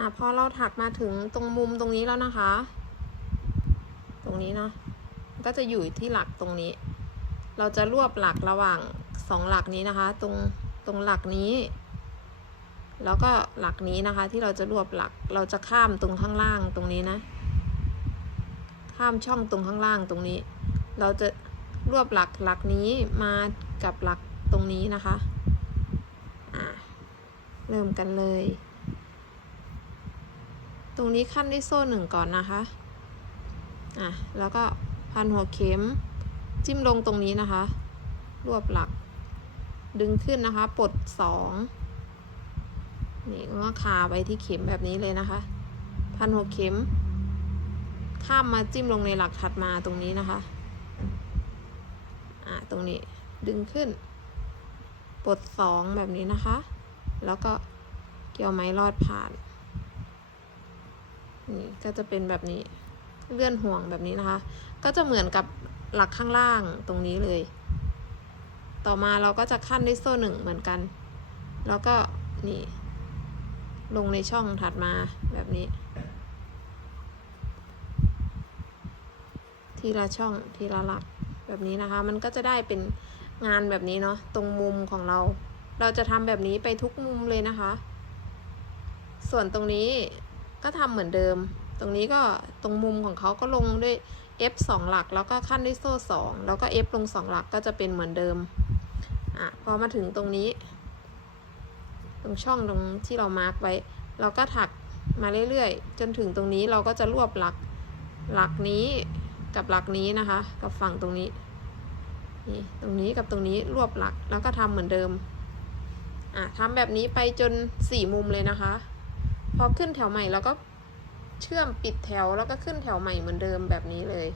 อะพอเราถักมาถึงตรงมุมตรงนี้แล้วนะคะ ตรงนี้เนาะก็จะอยู่ที่หลักตรงนี้ เราจะรวบหลักระหว่างสองหลักนี้นะคะ ตรงตรงหลักนี้ แล้วก็หลักนี้นะคะ ที่เราจะรวบหลักเราจะข้ามตรงข้างล่างตรงนี้นะ ข้ามช่องตรงข้างล่างตรงนี้ เราจะรวบหลักหลักนี้มากับหลักตรงนี้นะคะ อะเริ่มกันเลย ตรงนี้ขั้นด้วยโซ่หนึ่งก่อนนะคะ อะ แล้วก็พันหัวเข็ม จิ้มลงตรงนี้นะคะ รวบหลัก ดึงขึ้นนะคะ ปลดสองนี่ก็คาไปที่เข็มแบบนี้เลยนะคะ พันหัวเข็ม ข้ามมาจิ้มลงในหลักถัดมาตรงนี้นะคะ อะ ตรงนี้ ดึงขึ้น ปลดสองแบบนี้นะคะ แล้วก็เกี่ยวไม้ลอดผ่าน นี่ก็จะเป็นแบบนี้เลื่อนห่วงแบบนี้นะคะ ก็จะเหมือนกับหลักข้างล่างตรงนี้เลย ต่อมาเราก็จะขั้นด้วยโซ่หนึ่งเหมือนกัน แล้วก็นี่ลงในช่องถัดมาแบบนี้ ทีละช่องทีละหลักแบบนี้นะคะ มันก็จะได้เป็นงานแบบนี้เนาะตรงมุมของเรา เราจะทำแบบนี้ไปทุกมุมเลยนะคะ ส่วนตรงนี้ ก็ทำเหมือนเดิม ตรงนี้ก็ตรงมุมของเขาก็ลงด้วย F 2 หลัก แล้วก็ขั้นด้วยโซ่ 2 แล้วก็ F ลง 2 หลักก็จะเป็นเหมือนเดิม อะ พอมาถึงตรงนี้ ตรงช่องตรงที่เรามาร์กไว้ เราก็ถักมาเรื่อยๆ จนถึงตรงนี้เราก็จะรวบหลักหลักนี้กับหลักนี้นะคะ กับฝั่งตรงนี้ นี่ตรงนี้กับตรงนี้รวบหลักแล้วก็ทำเหมือนเดิม อะทำแบบนี้ไปจนสี่มุมเลยนะคะ พอขึ้นแถวใหม่เราก็เชื่อมปิดแถวแล้วก็ขึ้นแถวใหม่เหมือนเดิมแบบนี้เลย